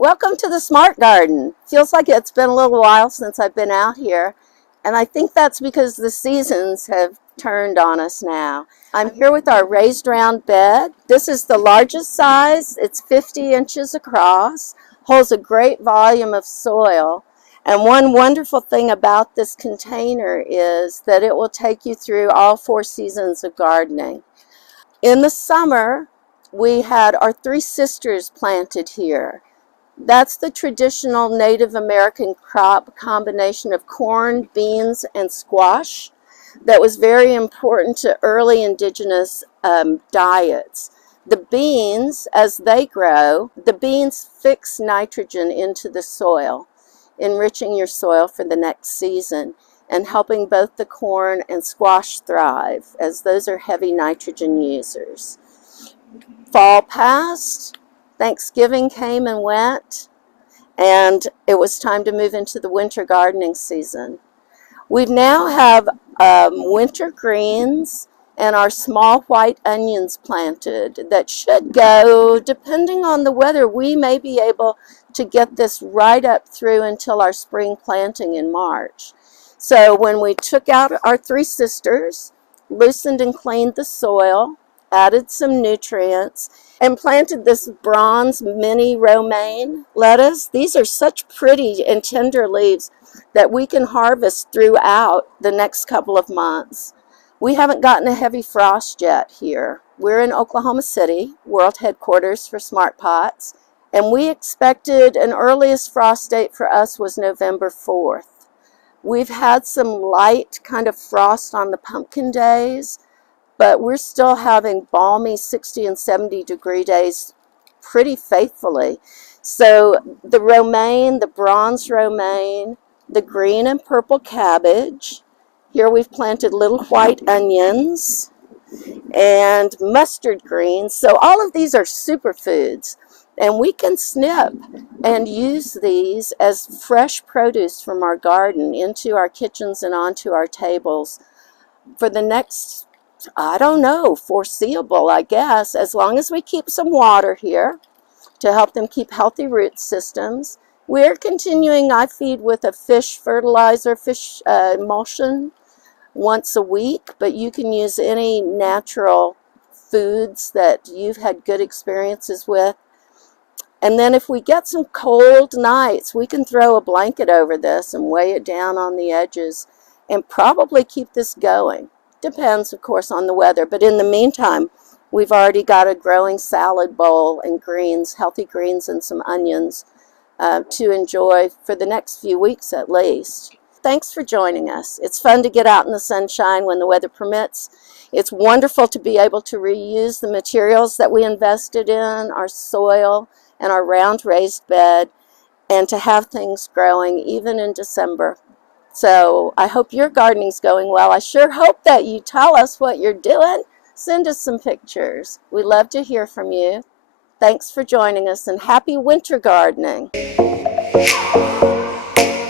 Welcome to the Smart Garden. Feels like it's been a little while since I've been out here, and I think that's because the seasons have turned on us now. I'm here with our raised round bed. This is the largest size. It's 50 inches across, holds a great volume of soil, and one wonderful thing about this container is that it will take you through all 4 seasons of gardening. In the summer, we had our 3 sisters planted here. That's the traditional Native American crop combination of corn, beans, and squash that was very important to early indigenous diets. The beans, as they grow, the beans fix nitrogen into the soil, enriching your soil for the next season and helping both the corn and squash thrive, as those are heavy nitrogen users. Fall passed. Thanksgiving came and went, and it was time to move into the winter gardening season. We now have winter greens and our small white onions planted that should go, depending on the weather, we may be able to get this right up through until our spring planting in March. So when we took out our 3 sisters, loosened and cleaned the soil, added some nutrients, and planted this bronze mini romaine lettuce. These are such pretty and tender leaves that we can harvest throughout the next couple of months. We haven't gotten a heavy frost yet here. We're in Oklahoma City, world headquarters for Smart Pots, and we expected an earliest frost date for us was November 4th. We've had some light kind of frost on the pumpkin days, but we're still having balmy 60 and 70 degree days pretty faithfully. So the romaine, the bronze romaine, the green and purple cabbage, here we've planted little white onions and mustard greens. So all of these are superfoods, and we can snip and use these as fresh produce from our garden into our kitchens and onto our tables for the next, I don't know, foreseeable, I guess, as long as we keep some water here to help them keep healthy root systems. We're continuing, I feed with a fish fertilizer, fish emulsion once a week, but you can use any natural foods that you've had good experiences with. And then if we get some cold nights, we can throw a blanket over this and weigh it down on the edges and probably keep this going. Depends, of course, on the weather, but in the meantime, we've already got a growing salad bowl and greens, healthy greens and some onions to enjoy for the next few weeks at least. Thanks for joining us. It's fun to get out in the sunshine when the weather permits. It's wonderful to be able to reuse the materials that we invested in, our soil and our round raised bed, and to have things growing even in December. So I hope your gardening's going well. I sure hope that you tell us what you're doing. Send us some pictures. We love to hear from you. Thanks for joining us, and happy winter gardening.